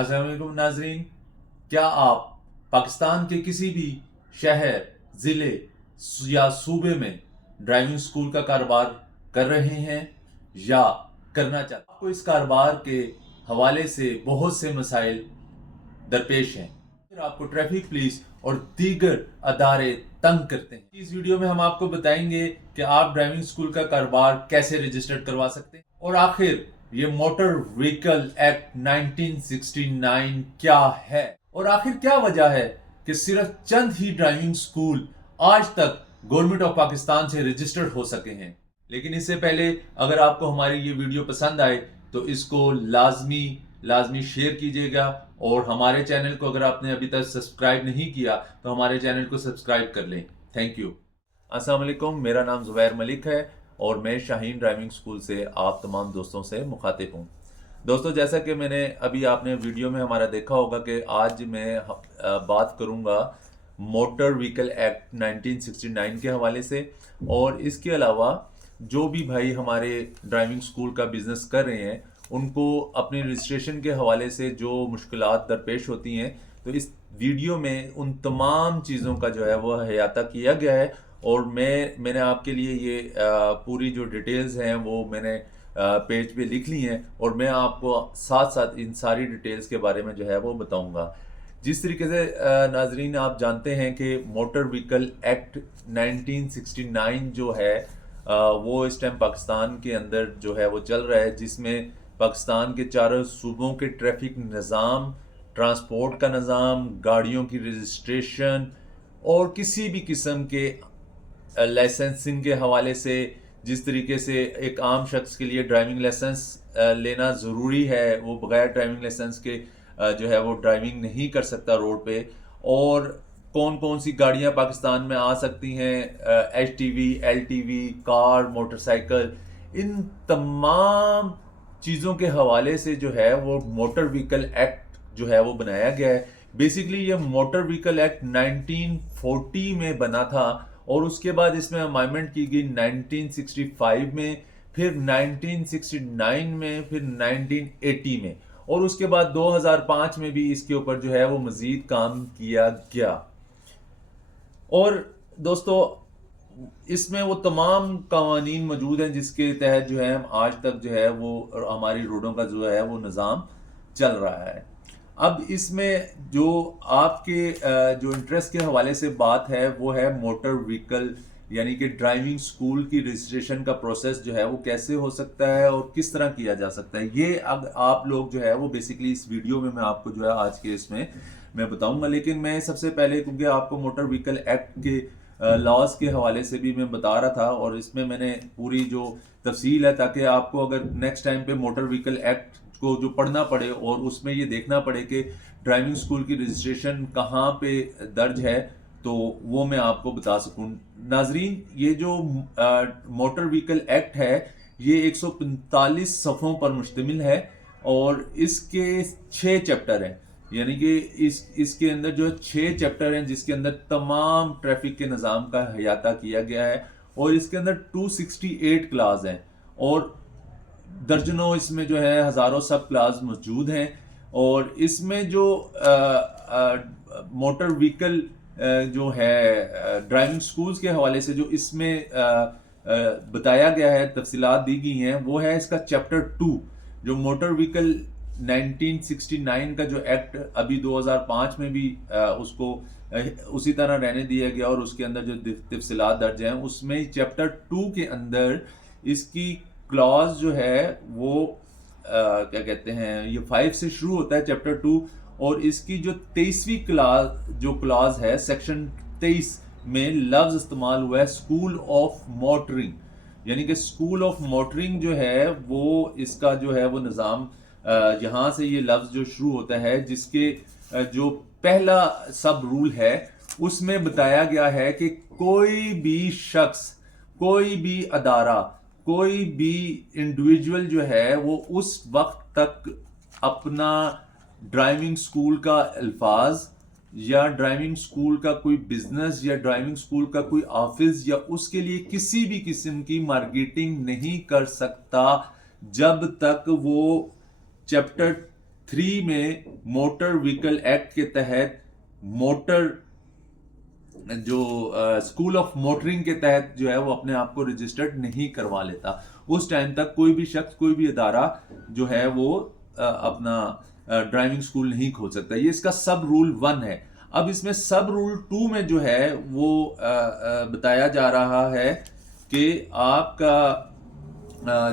अस्सलाम वालेकुम नाजरीन, क्या आप पाकिस्तान के किसी भी शहर, ज़िले या सूबे में ड्राइविंग स्कूल का कारोबार कर रहे हैं या करना चाहते हैं? आपको इस कारोबार के हवाले से बहुत से मसाइल दरपेश हैं। फिर आपको ट्रैफिक पुलिस और दीगर अदारे तंग करते हैं। इस वीडियो में हम आपको बताएंगे कि आप ड्राइविंग स्कूल का कारोबार कैसे रजिस्टर्ड करवा सकते हैं और आखिर ये मोटर व्हीकल एक्ट 1969 क्या है और आखिर क्या वजह है कि सिर्फ चंद ही ड्राइविंग स्कूल आज तक गवर्नमेंट ऑफ पाकिस्तान से रजिस्टर्ड हो सके हैं। लेकिन इससे पहले अगर आपको हमारी ये वीडियो पसंद आए तो इसको लाजमी लाजमी शेयर कीजिएगा और हमारे चैनल को अगर आपने अभी तक सब्सक्राइब नहीं किया तो हमारे चैनल को सब्सक्राइब कर लें। Thank you. अस्सलाम वालेकुम, मेरा नाम जुबैर मलिक है और मैं शाहीन ड्राइविंग स्कूल से आप तमाम दोस्तों से मुखातिब हूँ। दोस्तों, जैसा कि मैंने अभी आपने वीडियो में हमारा देखा होगा कि आज मैं बात करूँगा मोटर व्हीकल एक्ट 1969 के हवाले से और इसके अलावा जो भी भाई हमारे ड्राइविंग स्कूल का बिजनेस कर रहे हैं उनको अपने रजिस्ट्रेशन के हवाले से जो मुश्किलात दरपेश होती हैं, तो इस वीडियो में उन तमाम चीज़ों का जो है वह अहाता किया गया है और मैंने आपके लिए ये पूरी जो डिटेल्स हैं वो मैंने पेज पे लिख ली हैं और मैं आपको साथ साथ इन सारी डिटेल्स के बारे में जो है वो बताऊंगा। जिस तरीके से नाजरीन आप जानते हैं कि मोटर व्हीकल एक्ट 1969 जो है वो इस टाइम पाकिस्तान के अंदर जो है वो चल रहा है, जिसमें पाकिस्तान के चारों सूबों के ट्रैफिक निज़ाम, ट्रांसपोर्ट का निज़ाम, गाड़ियों की रजिस्ट्रेशन और किसी भी किस्म के लाइसेंसिंग के हवाले से, जिस तरीके से एक आम शख्स के लिए ड्राइविंग लाइसेंस लेना ज़रूरी है, वो बगैर ड्राइविंग लाइसेंस के जो है वो ड्राइविंग नहीं कर सकता रोड पे, और कौन कौन सी गाड़ियां पाकिस्तान में आ सकती हैं, HTV, LTV, कार, मोटरसाइकिल, इन तमाम चीज़ों के हवाले से जो है वो मोटर व्हीकल एक्ट जो है वो बनाया गया है। बेसिकली ये मोटर व्हीकल एक्ट 1940 में बना था और उसके बाद इसमें अमेंडमेंट की गई 1965 में, फिर 1969 में, फिर 1980 में और उसके बाद 2005 में भी इसके ऊपर जो है वो मजीद काम किया गया। और दोस्तों, इसमें वो तमाम कवानीन मौजूद हैं जिसके तहत जो है हम आज तक जो है वो हमारी रोडों का जो है वो निज़ाम चल रहा है। अब इसमें जो आपके जो इंटरेस्ट के हवाले से बात है वो है मोटर व्हीकल यानी कि ड्राइविंग स्कूल की रजिस्ट्रेशन का प्रोसेस जो है वो कैसे हो सकता है और किस तरह किया जा सकता है। ये अब आप लोग जो है वो बेसिकली इस वीडियो में मैं आपको जो है आज के इसमें मैं बताऊंगा। लेकिन मैं सबसे पहले, क्योंकि आपको मोटर व्हीकल एक्ट के लॉज के हवाले से भी मैं बता रहा था और इसमें मैंने पूरी जो तफसील है, ताकि आपको अगर नेक्स्ट टाइम पे मोटर व्हीकल एक्ट को जो पढ़ना पड़े और उसमें ये देखना पड़े कि ड्राइविंग स्कूल की रजिस्ट्रेशन कहाँ पे दर्ज है, तो वो मैं आपको बता सकूं। नाजरीन, ये जो मोटर व्हीकल एक्ट है ये 145 सफ़ों पर मुश्तमिल है और इसके 6 चैप्टर हैं, यानी कि इसके अंदर जो 6 चैप्टर हैं जिसके अंदर तमाम ट्रैफिक के निज़ाम का अहाता किया गया है और इसके अंदर 268 क्लास हैं और दर्जनों इसमें जो है हज़ारों सब क्लास मौजूद हैं। और इसमें जो मोटर व्हीकल जो है ड्राइविंग स्कूल्स के हवाले से जो इसमें बताया गया है, तफसीलात दी गई हैं, वो है इसका चैप्टर 2 जो मोटर व्हीकल 1969 का जो एक्ट अभी 2005 में भी उसको उसी तरह रहने दिया गया और उसके अंदर जो तफसीलात दर्ज हैं उसमें चैप्टर 2 के अंदर इसकी क्लॉज जो है वो क्या कहते हैं, ये 5 से शुरू होता है चैप्टर 2 और इसकी जो 23वीं क्लास है सेक्शन 23 में लफ्ज इस्तेमाल हुआ है स्कूल ऑफ मोटरिंग, यानी कि स्कूल ऑफ मोटरिंग जो है वो इसका जो है वो निज़ाम यहाँ से ये लफ्ज जो शुरू होता है, जिसके जो पहला सब रूल है उसमें बताया गया है कि कोई भी शख्स, कोई भी अदारा, कोई भी इंडिविजुअल जो है वो उस वक्त तक अपना ड्राइविंग स्कूल का अल्फाज या ड्राइविंग स्कूल का कोई बिजनेस या ड्राइविंग स्कूल का कोई ऑफिस या उसके लिए किसी भी किस्म की मार्केटिंग नहीं कर सकता जब तक वो चैप्टर 3 में मोटर व्हीकल एक्ट के तहत मोटर जो स्कूल ऑफ मोटरिंग के तहत जो है वो अपने आप को रजिस्टर्ड नहीं करवा लेता, उस टाइम तक कोई भी शख्स, कोई भी अदारा जो है वो अपना ड्राइविंग स्कूल नहीं खोल सकता। ये इसका सब रूल 1 है। अब इसमें सब रूल 2 में जो है वो बताया जा रहा है कि आपका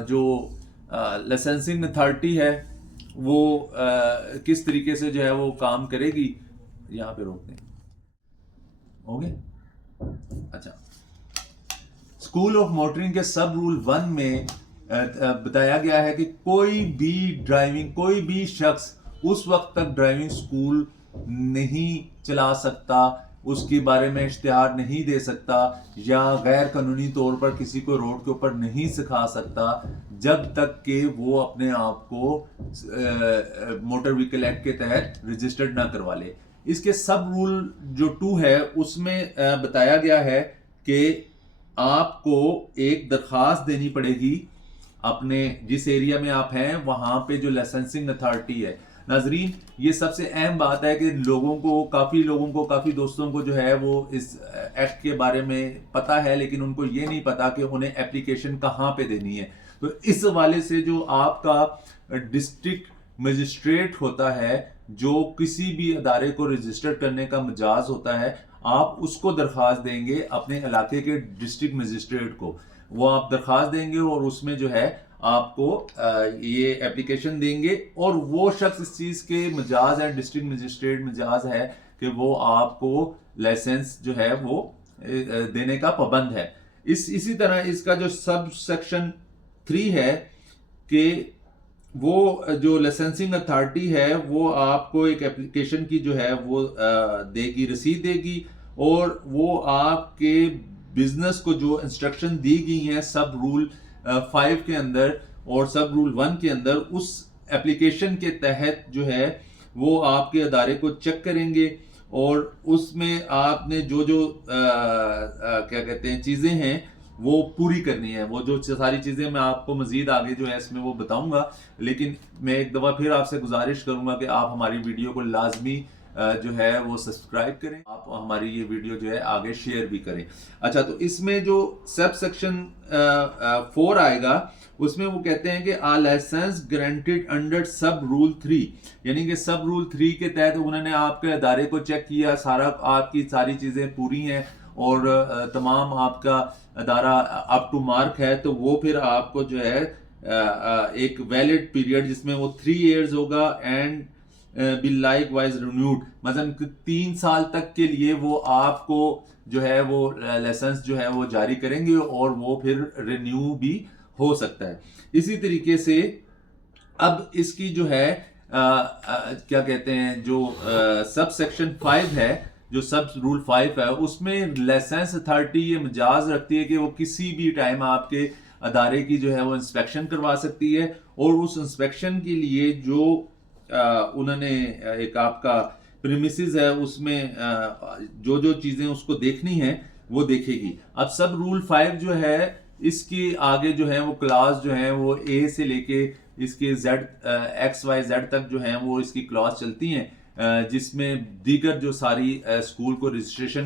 जो लाइसेंसिंग अथॉरिटी है वो किस तरीके से जो है वो काम करेगी। यहाँ पे रोकते हैं, हो गए। अच्छा, स्कूल ऑफ मोटरिंग के सब रूल 1 में बताया गया है कि कोई भी शख्स उस वक्त तक ड्राइविंग स्कूल नहीं चला सकता, उसके बारे में इश्तिहार नहीं दे सकता या गैर कानूनी तौर पर किसी को रोड के ऊपर नहीं सिखा सकता जब तक कि वो अपने आप को मोटर व्हीकल एक्ट के तहत रजिस्टर्ड ना करवा ले। इसके सब रूल जो 2 है उसमें बताया गया है कि आपको एक दरख्वास्त देनी पड़ेगी अपने जिस एरिया में आप हैं वहां पे जो लाइसेंसिंग अथॉरिटी है। नाजरीन, ये सबसे अहम बात है कि काफ़ी दोस्तों को जो है वो इस एक्ट के बारे में पता है, लेकिन उनको ये नहीं पता कि उन्हें एप्लीकेशन कहाँ पे देनी है। तो इस हवाले से जो आपका डिस्ट्रिक्ट मजिस्ट्रेट होता है, जो किसी भी अदारे को रजिस्टर करने का मजाज होता है, आप उसको दरख्वास्त देंगे अपने इलाके के डिस्ट्रिक्ट मजिस्ट्रेट को। वो आप दरख्वास्त देंगे और उसमें जो है आपको ये एप्लीकेशन देंगे और वो शख्स इस चीज़ के मजाज है, डिस्ट्रिक्ट मजिस्ट्रेट मजाज है कि वो आपको लाइसेंस जो है वो देने का पाबंद है। इसी तरह इसका जो सब सेक्शन 3 है कि वो जो लाइसेंसिंग अथॉरिटी है वो आपको एक एप्लीकेशन की जो है वो देगी, रसीद देगी, और वो आपके बिजनेस को जो इंस्ट्रक्शन दी गई हैं सब रूल 5 के अंदर और सब रूल 1 के अंदर, उस एप्लीकेशन के तहत जो है वो आपके अदारे को चेक करेंगे और उसमें आपने जो क्या कहते हैं चीज़ें हैं वो पूरी करनी है। वो जो सारी चीज़ें मैं आपको मजीद आगे जो है इसमें वो बताऊंगा, लेकिन मैं एक दफ़ा फिर आपसे गुजारिश करूंगा कि आप हमारी वीडियो को लाजमी जो है वो सब्सक्राइब करें, आप हमारी ये वीडियो जो है आगे शेयर भी करें। अच्छा, तो इसमें जो सब सेक्शन 4 आएगा उसमें वो कहते हैं कि आ licence granted under sub rule 3, यानी कि सब रूल 3 के तहत उन्होंने आपके अदारे को चेक किया, आपकी सारी चीज़ें पूरी हैं और तमाम आपका अदारा अप टू मार्क है, तो वो फिर आपको जो है एक वैलिड पीरियड जिसमें वो 3 years होगा and be like wise renewed, मतलब 3 साल तक के लिए वो आपको जो है वो लाइसेंस जो है वो जारी करेंगे और वो फिर रिन्यू भी हो सकता है। इसी तरीके से अब इसकी जो है क्या कहते हैं जो सब सेक्शन 5 है, जो सब रूल 5 है, उसमें लाइसेंस अथॉरिटी ये मजाज रखती है कि वो किसी भी टाइम आपके अदारे की जो है वो इंस्पेक्शन करवा सकती है और उस इंस्पेक्शन के लिए जो उन्होंने एक आपका प्रीमिसेस है उसमें जो चीज़ें उसको देखनी है वो देखेगी। अब सब रूल 5 जो है इसके आगे जो है वो क्लास जो है वो A से लेके इसके XYZ तक जो है वो इसकी क्लास चलती हैं, जिसमें दीगर जो सारी स्कूल को रजिस्ट्रेशन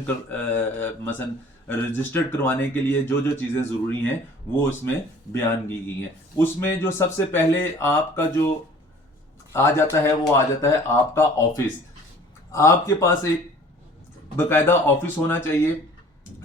मसलन रजिस्टर्ड करवाने के लिए जो चीज़ें ज़रूरी हैं वो इसमें बयान की गई हैं। उसमें जो सबसे पहले आपका जो आ जाता है वो आ जाता है आपका ऑफिस। आपके पास एक बकायदा ऑफिस होना चाहिए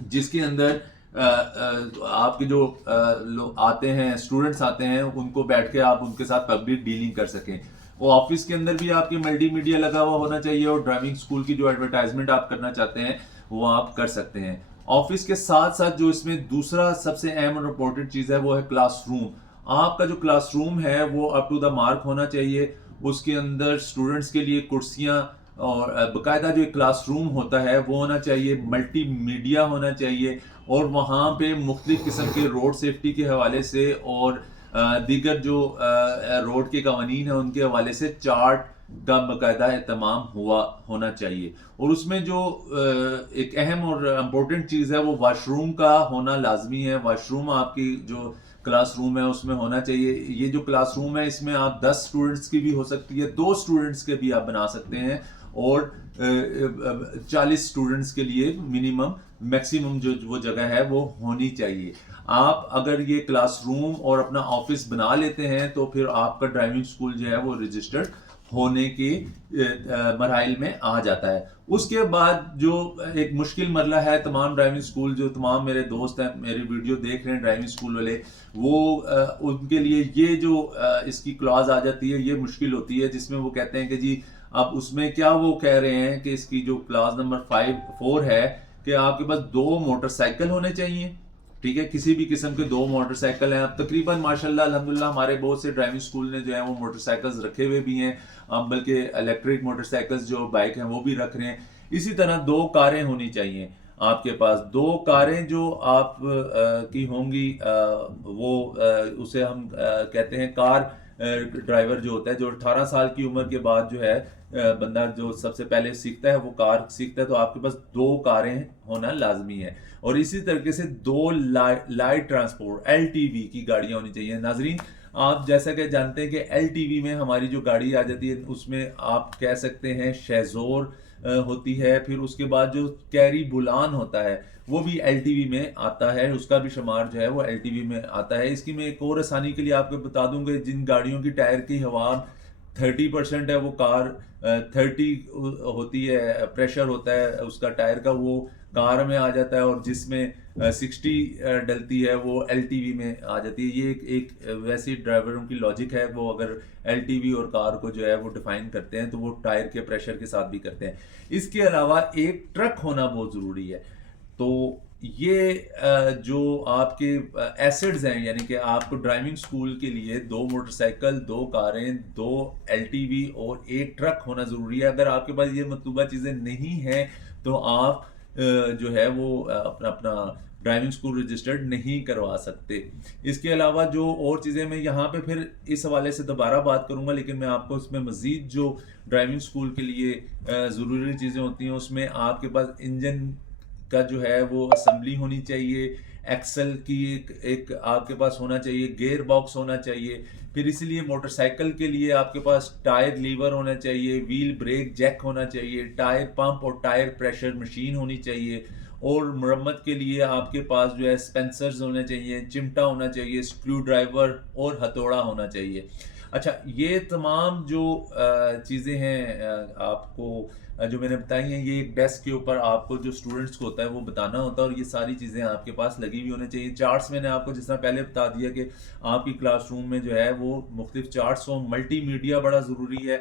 जिसके अंदर आपके जो लोग आते हैं, स्टूडेंट्स आते हैं, उनको बैठ के आप उनके साथ पब्लिक डीलिंग कर सकें। वो ऑफिस के अंदर भी आपकी मल्टीमीडिया लगा हुआ होना चाहिए और ड्राइविंग स्कूल की जो एडवर्टाइजमेंट आप करना चाहते हैं वो आप कर सकते हैं। ऑफिस के साथ साथ जो इसमें दूसरा सबसे अहम और इम्पोर्टेंट चीज़ है वो है क्लासरूम। आपका जो क्लासरूम है वो अप टू द मार्क होना चाहिए। उसके अंदर स्टूडेंट्स के लिए कुर्सियाँ और बाकायदा जो क्लासरूम होता है वो होना चाहिए, मल्टीमीडिया होना चाहिए और वहाँ पे मुख्तलिफ किस्म के रोड सेफ्टी के हवाले से और दीगर जो रोड के कवानीन है उनके हवाले से चार्ट का बाकायदा एहतमाम होना चाहिए। और उसमें जो एक अहम और इम्पोर्टेंट चीज़ है वो वाशरूम का होना लाजमी है। वाशरूम आपकी जो क्लासरूम है उसमें होना चाहिए। ये जो क्लासरूम है इसमें आप 10 स्टूडेंट्स की भी हो सकती है, 2 स्टूडेंट्स के भी आप बना सकते हैं, और 40 स्टूडेंट्स के लिए मिनिमम मैक्सिमम जो वो जगह है वो होनी चाहिए। आप अगर ये क्लासरूम और अपना ऑफिस बना लेते हैं तो फिर आपका ड्राइविंग स्कूल जो है वो रजिस्टर्ड होने के मरहल में आ जाता है। उसके बाद जो एक मुश्किल मरला है, तमाम ड्राइविंग स्कूल जो तमाम मेरे दोस्त हैं मेरी वीडियो देख रहे हैं ड्राइविंग स्कूल वाले, वो उनके लिए ये जो इसकी क्लॉज आ जाती है ये मुश्किल होती है, जिसमें वो कहते हैं कि जी अब उसमें क्या वो कह रहे हैं कि इसकी जो क्लॉज नंबर 4 है कि आपके पास 2 मोटरसाइकिल होने चाहिए, ठीक है, किसी भी किस्म के 2 मोटरसाइकिल हैं। अब तकरीबन माशाल्लाह अल्हम्दुलिल्लाह हमारे बहुत से ड्राइविंग स्कूल ने जो है वो मोटरसाइकिल्स रखे हुए भी हैं, बल्कि इलेक्ट्रिक मोटरसाइकिल्स जो बाइक हैं वो भी रख रहे हैं। इसी तरह 2 कारें होनी चाहिए आपके पास। 2 कारें जो आप की होंगी वो उसे हम कहते हैं कार ड्राइवर जो होता है, जो 18 साल की उम्र के बाद जो है बंदा जो सबसे पहले सीखता है वो कार सीखता है, तो आपके पास 2 कारें होना लाजमी है। और इसी तरीके से 2 लाइट ट्रांसपोर्ट LTV की गाड़ियां होनी चाहिए। नाजरीन, आप जैसा कि जानते हैं कि LTV में हमारी जो गाड़ी आ जाती है उसमें आप कह सकते हैं शेजोर होती है, फिर उसके बाद जो कैरी बुलान होता है वो भी LTV में आता है, उसका भी शुमार जो है वो LTV में आता है। इसकी मैं एक और आसानी के लिए आपको बता दूंगा, जिन गाड़ियों की टायर की हवा 30% है वो कार 30 होती है, प्रेशर होता है उसका टायर का, वो कार में आ जाता है, और जिसमें 60 डलती है वो LTV में आ जाती है। ये एक वैसी ड्राइवरों की लॉजिक है, वो अगर LTV और कार को जो है वो डिफाइन करते हैं तो वो टायर के प्रेशर के साथ भी करते हैं। इसके अलावा एक ट्रक होना बहुत ज़रूरी है। तो ये जो आपके एसेट्स हैं, यानी कि आपको ड्राइविंग स्कूल के लिए 2 मोटरसाइकिल, 2 कारें, 2 LTV और 1 ट्रक होना ज़रूरी है। अगर आपके पास ये मतलूबा चीज़ें नहीं हैं तो आप जो है वो अपना अपना ड्राइविंग स्कूल रजिस्टर्ड नहीं करवा सकते। इसके अलावा जो और चीज़ें मैं यहाँ पे फिर इस हवाले से दोबारा बात करूँगा, लेकिन मैं आपको इसमें मज़ीद जो ड्राइविंग स्कूल के लिए ज़रूरी चीज़ें होती हैं उसमें आपके पास इंजन का जो है वो असेंबली होनी चाहिए, एक्सल की एक आपके पास होना चाहिए, गियर बॉक्स होना चाहिए, फिर इसीलिए मोटरसाइकिल के लिए आपके पास टायर लीवर होना चाहिए, व्हील ब्रेक जैक होना चाहिए, टायर पंप और टायर प्रेशर मशीन होनी चाहिए, और मरम्मत के लिए आपके पास जो है स्पेंसर्स होने चाहिए, चिमटा होना चाहिए, स्क्रू ड्राइवर और हथौड़ा होना चाहिए। अच्छा, ये तमाम जो चीज़ें हैं आपको जो मैंने बताई हैं, ये एक डेस्क के ऊपर आपको जो स्टूडेंट्स को होता है वो बताना होता है, और ये सारी चीज़ें आपके पास लगी हुई होनी चाहिए। चार्ट्स मैंने आपको जिस तरह पहले बता दिया कि आपकी क्लासरूम में जो है वो मुख्तलिफ चार्ट्स हों, मल्टीमीडिया बड़ा ज़रूरी है,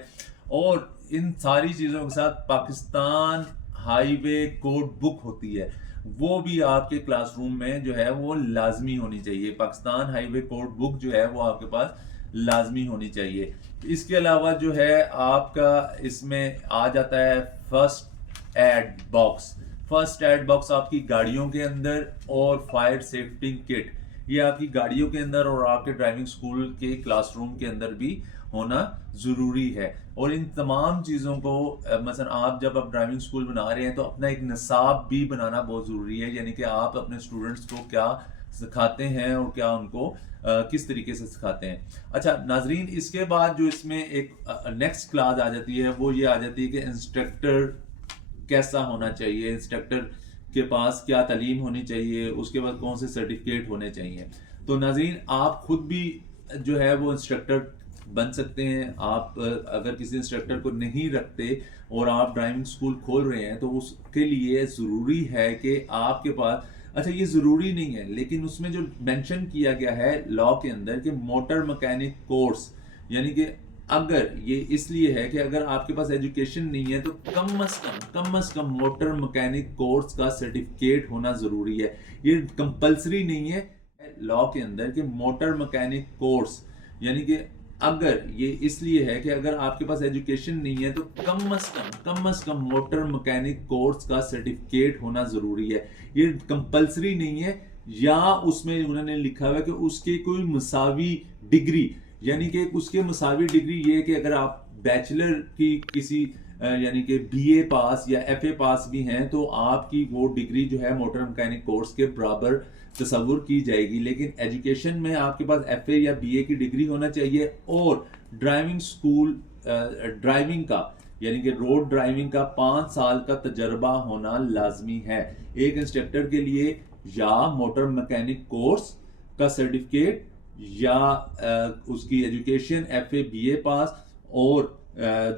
और इन सारी चीज़ों के साथ पाकिस्तान हाईवे कोड बुक होती है, वो भी आपके क्लासरूम में जो है वो लाजमी होनी चाहिए। पाकिस्तान हाईवे कोड बुक जो है वो आपके पास लाजमी होनी चाहिए। इसके अलावा जो है आपका इसमें आ जाता है first aid box. First aid box आपकी गाड़ियों के अंदर, और फायर सेफ्टी किट ये आपकी गाड़ियों के अंदर और आपके ड्राइविंग स्कूल के क्लासरूम के अंदर भी होना ज़रूरी है। और इन तमाम चीज़ों को मसलन आप जब आप ड्राइविंग स्कूल बना रहे हैं तो अपना एक निसाब भी बनाना बहुत ज़रूरी है, यानी कि आप अपने स्टूडेंट्स को क्या सिखाते हैं और क्या उनको किस तरीके से सिखाते हैं। अच्छा नाजरीन, इसके बाद जो इसमें एक नेक्स्ट क्लास आ जाती है वो ये आ जाती है कि इंस्ट्रक्टर कैसा होना चाहिए, इंस्ट्रक्टर के पास क्या तालीम होनी चाहिए, उसके बाद कौन से सर्टिफिकेट होने चाहिए। तो नाजरीन, आप खुद भी जो है वो इंस्ट्रक्टर बन सकते हैं। आप अगर किसी इंस्ट्रक्टर को नहीं रखते और आप ड्राइविंग स्कूल खोल रहे हैं तो उसके लिए ज़रूरी है कि आपके पास, अच्छा ये ज़रूरी नहीं है लेकिन उसमें जो मेंशन किया गया है लॉ के अंदर कि मोटर मैकेनिक कोर्स, यानी कि अगर ये इसलिए है कि अगर आपके पास एजुकेशन नहीं है तो कम से कम मोटर मैकेनिक कोर्स का सर्टिफिकेट होना ज़रूरी है। ये कंपलसरी नहीं है लॉ के अंदर कि मोटर मैकेनिक कोर्स, यानी कि अगर ये इसलिए है कि अगर आपके पास एजुकेशन नहीं है तो कम से कम मोटर मैकेनिक कोर्स का सर्टिफिकेट होना ज़रूरी है। ये कंपलसरी नहीं है, या उसमें उन्होंने लिखा हुआ है कि उसके कोई मसावी डिग्री, यानी कि उसके मसावी डिग्री ये है कि अगर आप बैचलर की किसी यानी कि BA पास या FA पास भी हैं तो आपकी वो डिग्री जो है मोटर मैकेनिक कोर्स के बराबर तस्वुर की जाएगी। लेकिन एजुकेशन में आपके पास FA या BA की डिग्री होना चाहिए और ड्राइविंग स्कूल ड्राइविंग का यानी कि रोड ड्राइविंग का 5 साल का तजर्बा होना लाजमी है एक इंस्ट्रक्टर के लिए, या मोटर मैकेनिक कोर्स का सर्टिफिकेट, या उसकी एजुकेशन FA BA पास और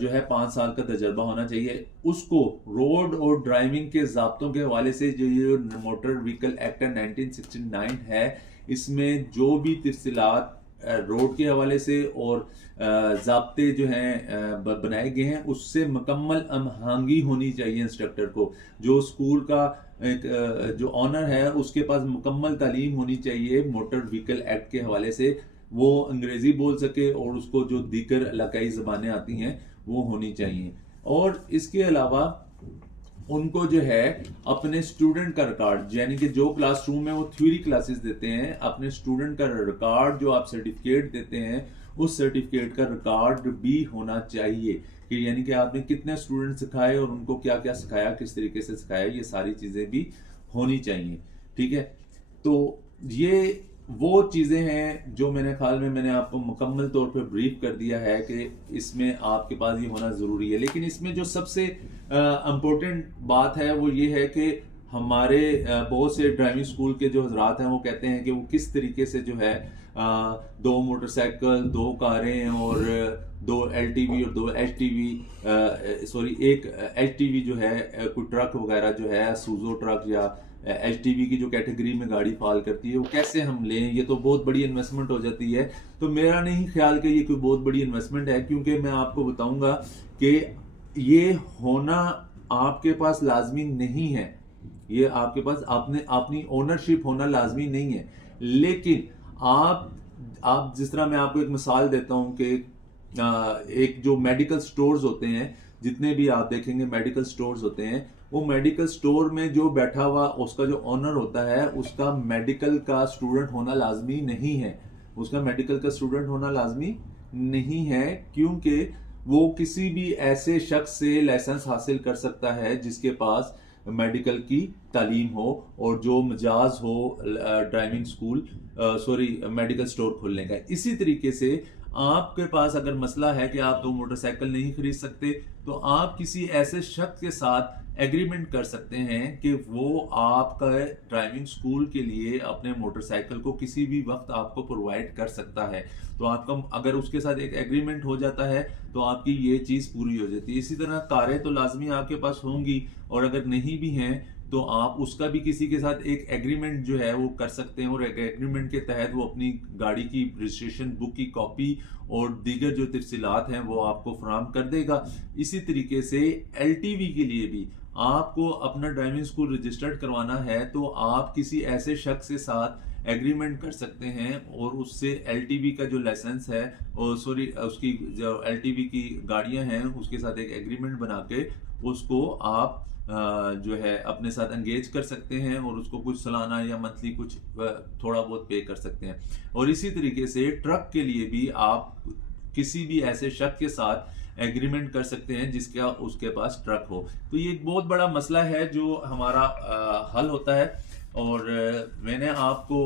जो है 5 साल का तजर्बा होना चाहिए। उसको रोड और ड्राइविंग के ज़ाब्तों के हवाले से जो ये मोटर व्हीकल एक्ट 1969 है, इसमें जो भी तफसीलात रोड के हवाले से और ज़ाब्ते जो हैं बनाए गए हैं, उससे मुकम्मल हमआहंगी होनी चाहिए इंस्ट्रक्टर को। जो स्कूल का एक जो ऑनर है उसके पास मुकम्मल तालीम होनी चाहिए मोटर व्हीकल एक्ट के हवाले से, वो अंग्रेजी बोल सके और उसको जो दीगर इलाकाई ज़बानें आती हैं वो होनी चाहिए। और इसके अलावा उनको जो है अपने स्टूडेंट का रिकॉर्ड, यानी कि जो क्लासरूम में वो थ्योरी क्लासेस देते हैं, अपने स्टूडेंट का रिकॉर्ड जो आप सर्टिफिकेट देते हैं उस सर्टिफिकेट का रिकॉर्ड भी होना चाहिए कि यानी कि आपने कितने स्टूडेंट सिखाए और उनको क्या क्या सिखाया, किस तरीके से सिखाया, ये सारी चीज़ें भी होनी चाहिए। ठीक है, तो ये वो चीज़ें हैं जो मेरे ख्याल में मैंने आपको मुकम्मल तौर पे ब्रीफ कर दिया है कि इसमें आपके पास ये होना ज़रूरी है। लेकिन इसमें जो सबसे इम्पोर्टेंट बात है वो ये है कि हमारे बहुत से ड्राइविंग स्कूल के जो हजरात हैं वो कहते हैं कि वो किस तरीके से जो है 2 मोटरसाइकिल, 2 कारें और 2 LTV और 2 HTV सॉरी 1 HTV जो है कोई ट्रक वगैरह जो है सूजो ट्रक या HTV की जो कैटेगरी में गाड़ी फॉल करती है वो कैसे हम लें, ये तो बहुत बड़ी इन्वेस्टमेंट हो जाती है। तो मेरा नहीं ख्याल कि ये कोई बहुत बड़ी इन्वेस्टमेंट है, क्योंकि मैं आपको बताऊंगा कि ये होना आपके पास लाजमी नहीं है, ये आपके पास आपने अपनी ओनरशिप होना लाजमी नहीं है। लेकिन आप जिस तरह मैं आपको एक मिसाल देता हूं कि एक जो मेडिकल स्टोर्स होते हैं, जितने भी आप देखेंगे मेडिकल स्टोर्स होते हैं, वो मेडिकल स्टोर में जो बैठा हुआ उसका जो ऑनर होता है उसका मेडिकल का स्टूडेंट होना लाजमी नहीं है, उसका मेडिकल का स्टूडेंट होना लाजमी नहीं है, क्योंकि वो किसी भी ऐसे शख्स से लाइसेंस हासिल कर सकता है जिसके पास मेडिकल की तालीम हो और जो मजाज हो ड्राइविंग स्कूल मेडिकल स्टोर खोलने का। इसी तरीके से आपके पास अगर मसला है कि आप 2 मोटरसाइकिल नहीं खरीद सकते, तो आप किसी ऐसे शख्स के साथ एग्रीमेंट कर सकते हैं कि वो आपका ड्राइविंग स्कूल के लिए अपने मोटरसाइकिल को किसी भी वक्त आपको प्रोवाइड कर सकता है। तो आपका अगर उसके साथ एक एग्रीमेंट हो जाता है तो आपकी ये चीज़ पूरी हो जाती है। इसी तरह कारें तो लाजमी आपके पास होंगी, और अगर नहीं भी हैं तो आप उसका भी किसी के साथ एक एग्रीमेंट जो है वो कर सकते हैं, और एक एग्रीमेंट के तहत वो अपनी गाड़ी की रजिस्ट्रेशन बुक की कॉपी और दीगर जो तफसीलात हैं वो आपको फराहम कर देगा। इसी तरीके से LTV के लिए भी आपको अपना ड्राइविंग स्कूल रजिस्टर्ड करवाना है तो आप किसी ऐसे शख्स के साथ एग्रीमेंट कर सकते हैं और उससे LTV का जो लाइसेंस है और उसकी जो LTV की गाड़ियां हैं उसके साथ एक एग्रीमेंट बना के उसको आप जो है अपने साथ एंगेज कर सकते हैं और उसको कुछ सालाना या मंथली कुछ थोड़ा बहुत पे कर सकते हैं। और इसी तरीके से ट्रक के लिए भी आप किसी भी ऐसे शख्स के साथ एग्रीमेंट कर सकते हैं जिसका उसके पास ट्रक हो। तो ये एक बहुत बड़ा मसला है जो हमारा हल होता है, और मैंने आपको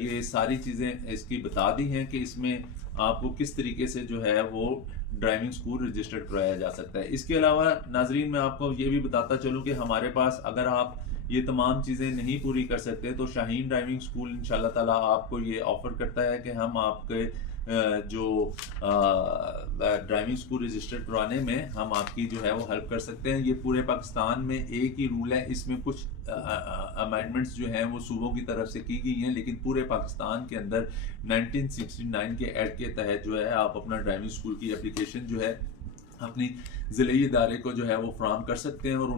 ये सारी चीज़ें इसकी बता दी हैं कि इसमें आपको किस तरीके से जो है वो ड्राइविंग स्कूल रजिस्टर्ड कराया जा सकता है। इसके अलावा नाजरीन मैं आपको ये भी बताता चलूँ कि हमारे पास अगर आप ये तमाम चीज़ें नहीं पूरी कर सकते तो शाहीन ड्राइविंग स्कूल इंशाल्लाह ताला आपको ये ऑफ़र करता है कि हम आपके जो ड्राइविंग स्कूल रजिस्टर करवाने में हम आपकी जो है वो हेल्प कर सकते हैं। ये पूरे पाकिस्तान में एक ही रूल है, इसमें कुछ अमेंडमेंट्स जो हैं वो सूबों की तरफ से की गई हैं, लेकिन पूरे पाकिस्तान के अंदर 1969 के एक्ट के तहत जो है आप अपना ड्राइविंग स्कूल की एप्लीकेशन जो है अपनी ज़िले इदारे को जो है वो फ्राहम कर सकते हैं, और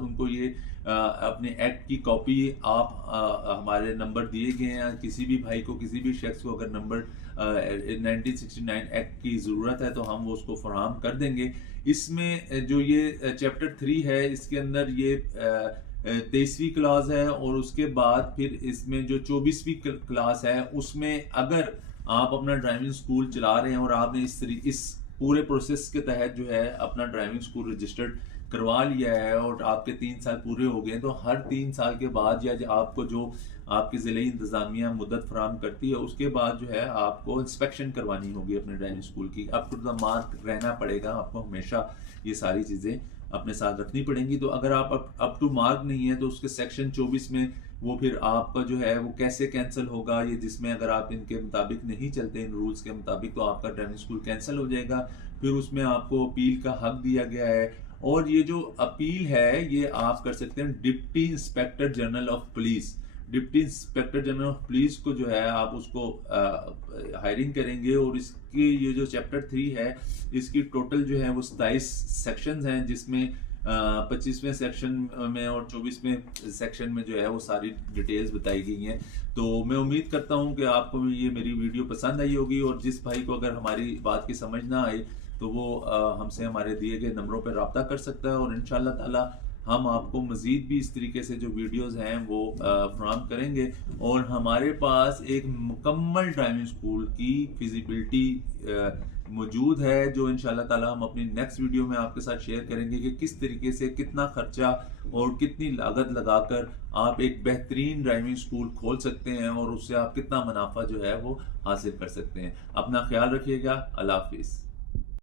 उनको ये अपने एक्ट की कॉपी आप हमारे नंबर दिए गए हैं, किसी भी भाई को किसी भी शख्स को अगर नंबर 1969 एक्ट की ज़रूरत है तो हम वो उसको फराहम कर देंगे। इसमें जो ये चैप्टर 3 है इसके अंदर ये 23वीं क्लास है, और उसके बाद फिर इसमें जो 24वीं क्लास है उसमें अगर आप अपना ड्राइविंग स्कूल चला रहे हैं और आपने इस पूरे प्रोसेस के तहत जो है अपना ड्राइविंग स्कूल रजिस्टर्ड करवा लिया है और आपके 3 साल पूरे हो गए, तो हर 3 साल के बाद या आपको जो आपकी ज़िले इंतज़ामिया मुद्दत फराहम करती है उसके बाद जो है आपको इंस्पेक्शन करवानी होगी अपने ड्राइविंग स्कूल की। अप टू द मार्क रहना पड़ेगा आपको, हमेशा ये सारी चीज़ें अपने साथ रखनी पड़ेंगी। तो अगर आप अप टू मार्क नहीं है तो उसके सेक्शन 24 में वो फिर आपका जो है वो कैसे कैंसिल होगा, ये जिसमें अगर आप इनके मुताबिक नहीं चलते, इन रूल्स के मुताबिक, तो आपका ड्राइविंग स्कूल कैंसिल हो जाएगा। फिर उसमें आपको अपील का हक दिया गया है और ये जो अपील है ये आप कर सकते हैं deputy inspector general of police. Deputy inspector general of police को जो है आप उसको हायरिंग करेंगे और इसकी ये जो चैप्टर 3 है इसकी टोटल जो है वो 27 सेक्शंस हैं, जिसमें 25वें सेक्शन में और 24वें सेक्शन में जो है वो सारी डिटेल्स बताई गई हैं। तो मैं उम्मीद करता हूं कि आपको ये मेरी वीडियो पसंद आई होगी और जिस भाई को अगर हमारी बात की समझ ना आए तो वो हमसे हमारे दिए गए नंबरों पर रब्ता कर सकता है और इंशाल्लाह ताला हम आपको मज़ीद भी इस तरीके से जो वीडियोस हैं वो फराहम करेंगे। और हमारे पास एक मुकम्मल ड्राइविंग स्कूल की फिजिबिलिटी मौजूद है जो इंशाल्लाह ताला हम अपनी नेक्स्ट वीडियो में आपके साथ शेयर करेंगे कि किस तरीके से कितना खर्चा और कितनी लागत लगाकर आप एक बेहतरीन ड्राइविंग स्कूल खोल सकते हैं और उससे आप कितना मुनाफा जो है वो हासिल कर सकते हैं। अपना ख्याल रखिएगा। अल्लाह हाफिज़।